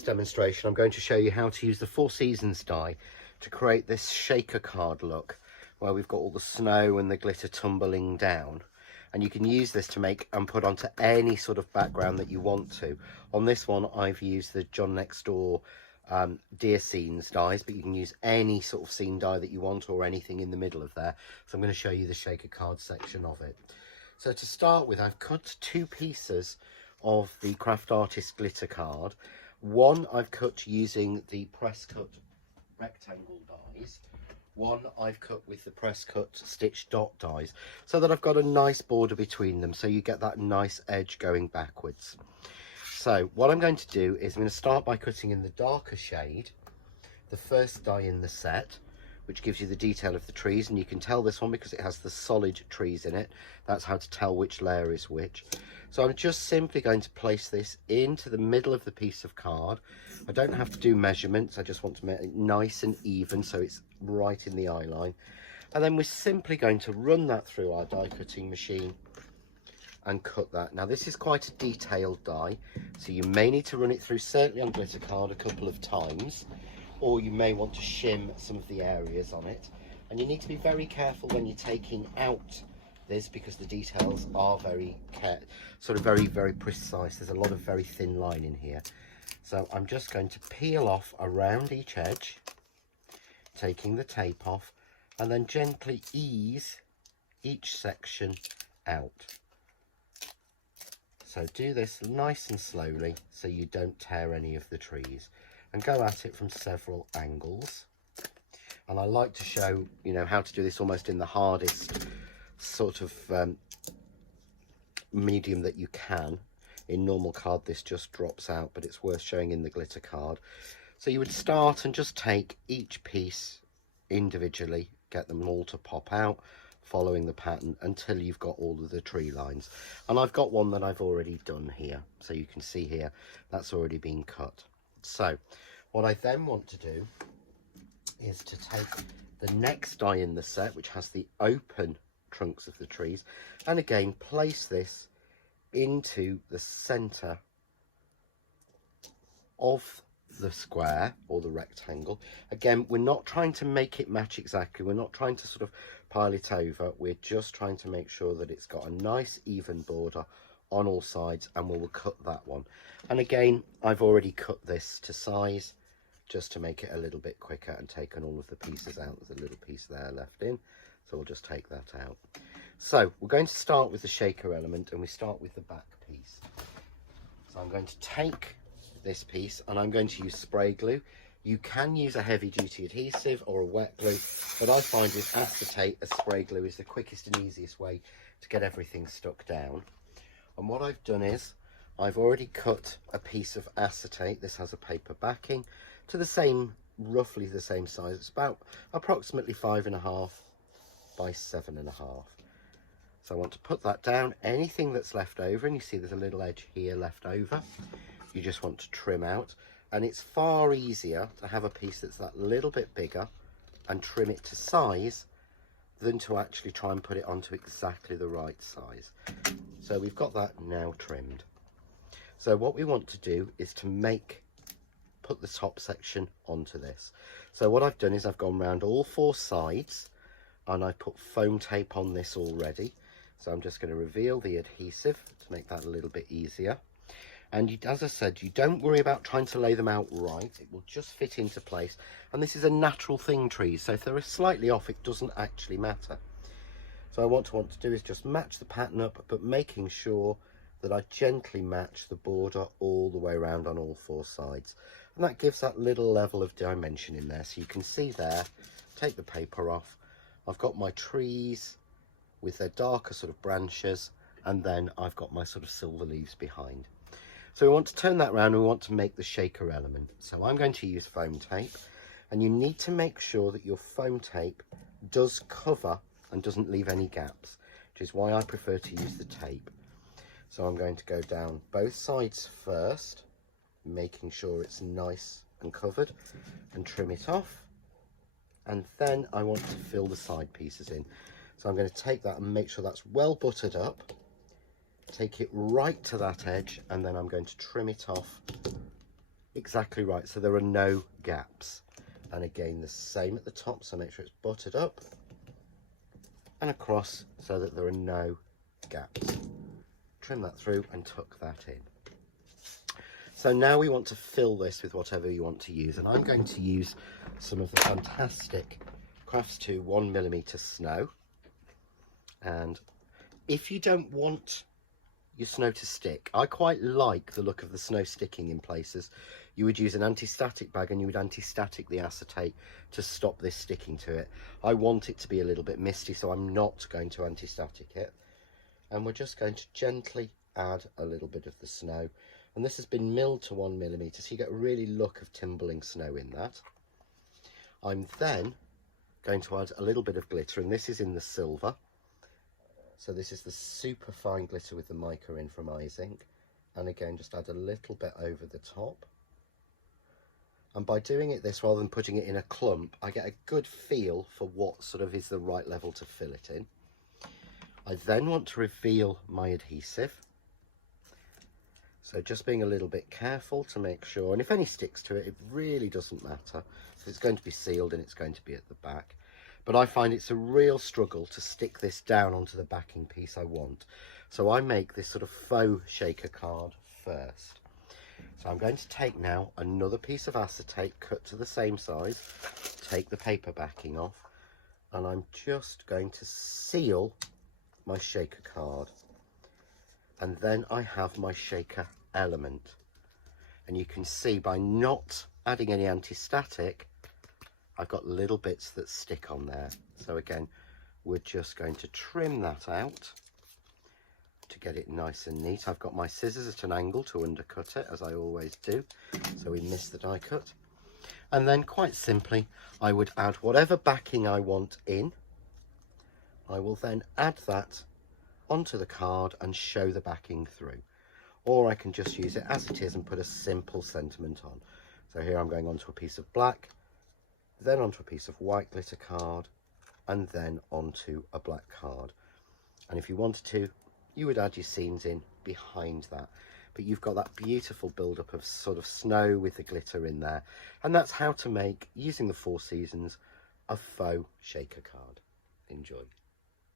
this demonstration, I'm going to show you how to use the Four Seasons die to create this shaker card look, where we've got all the snow and the glitter tumbling down. And you can use this to make and put onto any sort of background that you want to. On this one, I've used the John Next Door deer scenes dies, but you can use any sort of scene die that you want or anything in the middle of there. So I'm going to show you the shaker card section of it. So to start with, I've cut two pieces of the Craft Artist glitter card. One I've cut using the press cut rectangle dies. One I've cut with the press cut stitch dot dies, so that I've got a nice border between them, so you get that nice edge going backwards. So what I'm going to do is I'm going to start by cutting in the darker shade, the first die in the set, which gives you the detail of the trees, and you can tell this one because it has the solid trees in it. That's how to tell which layer is which. So I'm just simply going to place this into the middle of the piece of card. I don't have to do measurements, I just want to make it nice and even so it's right in the eye line. And then we're simply going to run that through our die cutting machine and cut that. Now this is quite a detailed die, so you may need to run it through, certainly on glitter card, a couple of times, or you may want to shim some of the areas on it. And you need to be very careful when you're taking out this, because the details are very precise. There's a lot of very thin line in here. So I'm just going to peel off around each edge, taking the tape off, and then gently ease each section out. So do this nice and slowly so you don't tear any of the trees, and go at it from several angles. And I like to show, you know, how to do this almost in the hardest sort of medium that you can. In normal card this just drops out, but it's worth showing in the glitter card. So you would start and just take each piece individually, get them all to pop out, following the pattern until you've got all of the tree lines. And I've got one that I've already done here, so you can see here that's already been cut. So what I then want to do is to take the next die in the set, which has the open trunks of the trees, and again place this into the center of the square or the rectangle. Again, we're not trying to make it match exactly, we're not trying to sort of pile it over, we're just trying to make sure that it's got a nice even border on all sides, and we'll cut that one. And again, I've already cut this to size just to make it a little bit quicker and taken all of the pieces out. There's a little piece there left in, so we'll just take that out. So we're going to start with the shaker element, and we start with the back piece. So I'm going to take this piece and I'm going to use spray glue. You can use a heavy duty adhesive or a wet glue, but I find with acetate a spray glue is the quickest and easiest way to get everything stuck down. And what I've done is I've already cut a piece of acetate. This has a paper backing to the same, roughly the same size. It's about approximately 5.5 by 7.5. So I want to put that down. Anything that's left over, and you see there's a little edge here left over, you just want to trim out. And it's far easier to have a piece that's that little bit bigger and trim it to size than to actually try and put it onto exactly the right size. So we've got that now trimmed. So what we want to do is to put the top section onto this. So what I've done is I've gone round all four sides and I've put foam tape on this already. So I'm just going to reveal the adhesive to make that a little bit easier. And as I said, you don't worry about trying to lay them out right. It will just fit into place. And this is a natural thing, trees. So if they're slightly off, it doesn't actually matter. So what I want to do is just match the pattern up, but making sure that I gently match the border all the way around on all four sides. And that gives that little level of dimension in there. So you can see there, take the paper off. I've got my trees with their darker sort of branches, and then I've got my sort of silver leaves behind. So we want to turn that around and we want to make the shaker element. So I'm going to use foam tape, and you need to make sure that your foam tape does cover and doesn't leave any gaps, which is why I prefer to use the tape. So I'm going to go down both sides first, making sure it's nice and covered, and trim it off. And then I want to fill the side pieces in. So I'm going to take that and make sure that's well buttered up, take it right to that edge, and then I'm going to trim it off exactly right, so there are no gaps. And again, the same at the top, so make sure it's buttered up and across so that there are no gaps. Trim that through and tuck that in. So now we want to fill this with whatever you want to use, and I'm going to use some of the fantastic Crafts 2 1mm snow. And if you don't want your snow to stick, I quite like the look of the snow sticking in places. You would use an anti-static bag and you would anti-static the acetate to stop this sticking to it. I want it to be a little bit misty, so I'm not going to anti-static it. And we're just going to gently add a little bit of the snow. And this has been milled to 1mm, so you get a really look of tumbling snow in that. I'm then going to add a little bit of glitter, and this is in the silver. So this is the super fine glitter with the mica in from Izink. And again, just add a little bit over the top. And by doing it this rather than putting it in a clump, I get a good feel for what sort of is the right level to fill it in. I then want to reveal my adhesive. So just being a little bit careful to make sure, and if any sticks to it, it really doesn't matter. So it's going to be sealed and it's going to be at the back. But I find it's a real struggle to stick this down onto the backing piece I want. So I make this sort of faux shaker card first. So I'm going to take now another piece of acetate cut to the same size, take the paper backing off, and I'm just going to seal my shaker card. And then I have my shaker element. And you can see by not adding any anti-static, I've got little bits that stick on there. So again, we're just going to trim that out to get it nice and neat. I've got my scissors at an angle to undercut it, as I always do, so we miss the die cut. And then quite simply, I would add whatever backing I want in. I will then add that onto the card and show the backing through. Or I can just use it as it is and put a simple sentiment on. So here I'm going onto a piece of black, then onto a piece of white glitter card, and then onto a black card. And if you wanted to, you would add your scenes in behind that. But you've got that beautiful build-up of sort of snow with the glitter in there. And that's how to make, using the 4 seasons, a faux shaker card. Enjoy.